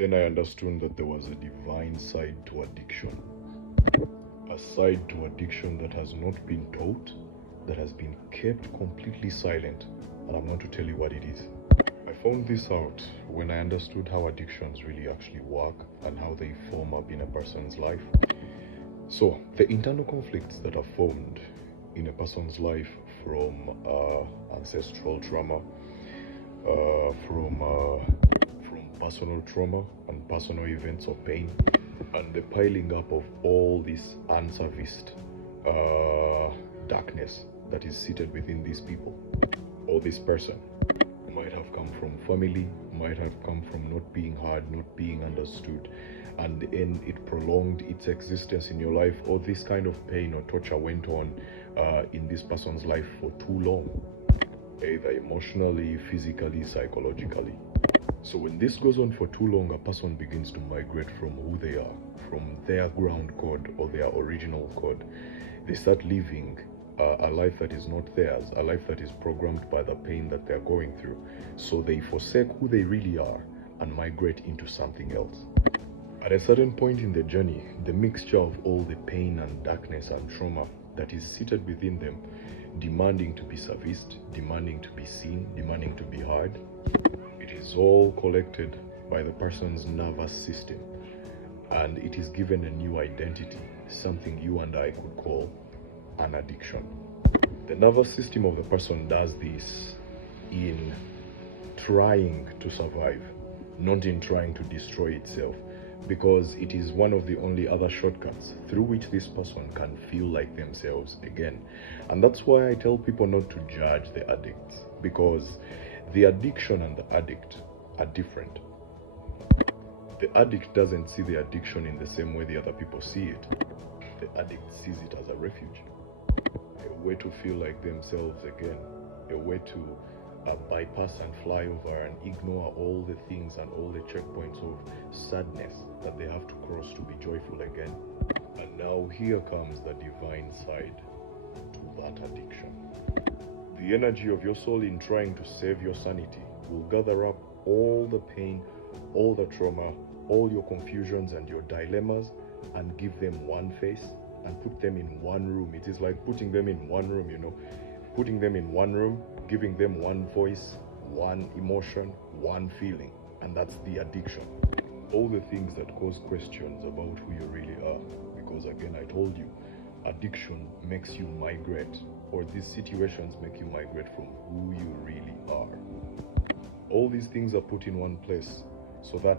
Then I understood that there was a divine side to addiction. A side to addiction that has not been taught, that has been kept completely silent. And I'm going to tell you what it is. I found this out when I understood how addictions really actually work and how they form up in a person's life. So, the internal conflicts that are formed in a person's life from ancestral trauma, from personal trauma and personal events of pain, and the piling up of all this unserviced darkness that is seated within these people or this person. Might have come from family, might have come from not being heard, not being understood, and then it prolonged its existence in your life, or this kind of pain or torture went on in this person's life for too long, either emotionally, physically, psychologically. So when this goes on for too long, a person begins to migrate from who they are, from their ground code or their original code. They start living a life that is not theirs, a life that is programmed by the pain that they're going through. So they forsake who they really are and migrate into something else. At a certain point in the journey, the mixture of all the pain and darkness and trauma that is seated within them, demanding to be serviced, demanding to be seen, demanding to be heard, it is all collected by the person's nervous system, and it is given a new identity, something you and I could call an addiction. The nervous system of the person does this in trying to survive, not in trying to destroy itself, because it is one of the only other shortcuts through which this person can feel like themselves again. And that's why I tell people not to judge the addicts, because the addiction and the addict are different. The addict doesn't see the addiction in the same way the other people see it. The addict sees it as a refuge, a way to feel like themselves again, a way to bypass and fly over and ignore all the things and all the checkpoints of sadness that they have to cross to be joyful again. And now here comes the divine side to that addiction. The energy of your soul in trying to save your sanity will gather up all the pain, all the trauma, all your confusions and your dilemmas, and give them one face and put them in one room. It is like putting them in one room, putting them in one room, giving them one voice, one emotion, one feeling, and that's the addiction. All the things that cause questions about who you really are, because again, I told you, addiction makes you migrate, or these situations make you migrate from who you really are. All these things are put in one place so that